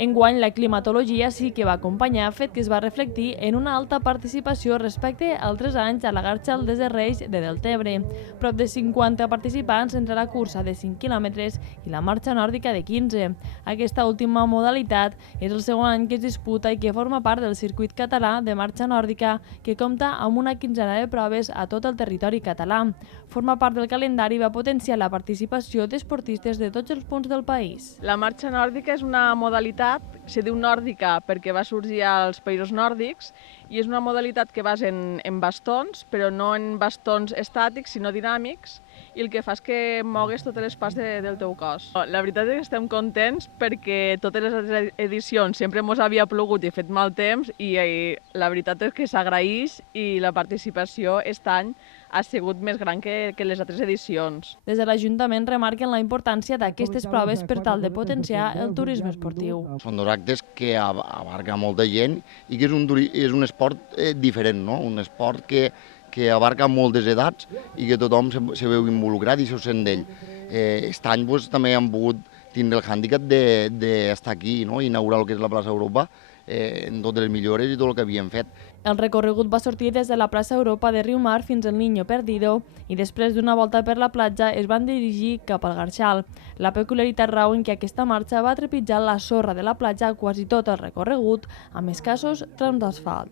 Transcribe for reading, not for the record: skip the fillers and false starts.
Enguany, la climatologia sí que va acompanyar, fet que es va reflectir en una alta participació respecte a altres anys a la Garxa al Desert Race de Deltebre. Prop de 50 participants entre la cursa de 5 quilòmetres i la marxa nòrdica de 15. Aquesta última modalitat és el segon any que es disputa i que forma part del circuit català de marxa nòrdica, que compta amb una quinzena de proves a tot el territori català. Forma part del calendari i va potenciar la participació d'esportistes de tots els punts del país. La marxa nòrdica és una modalitat, se diu nòrdica perquè va sorgir als països nòrdics, i és una modalitat que vas en bastons, però no en bastons estàtics, sinó dinàmics, i el que fa és que mogues totes les parts del teu cos. La veritat és que estem contents perquè totes les altres edicions sempre ens havia plogut i fet mal temps, i la veritat és que s'agraeix i la participació aquest any ha sigut més gran que les altres edicions. Des de l'Ajuntament remarquen la importància d'aquestes proves per tal de potenciar el turisme esportiu. Són dos actes que abarca molta gent i que és un esport diferent, no? Un esport que abarca moltes edats i que tothom se veu involucrat i se sent d'ell. Aquest any també hem pogut tindre el hàndicap d'estar aquí, no? Inaugurar el que és la plaça Europa en totes les millores i tot el que havíem fet. El recorregut va sortir des de la plaça Europa de Riumar fins al Niño Perdido i després d'una volta per la platja es van dirigir cap al Garxal. La peculiaritat rau en que aquesta marxa va trepitjar la sorra de la platja quasi tot el recorregut amb escassos trams d'asfalt.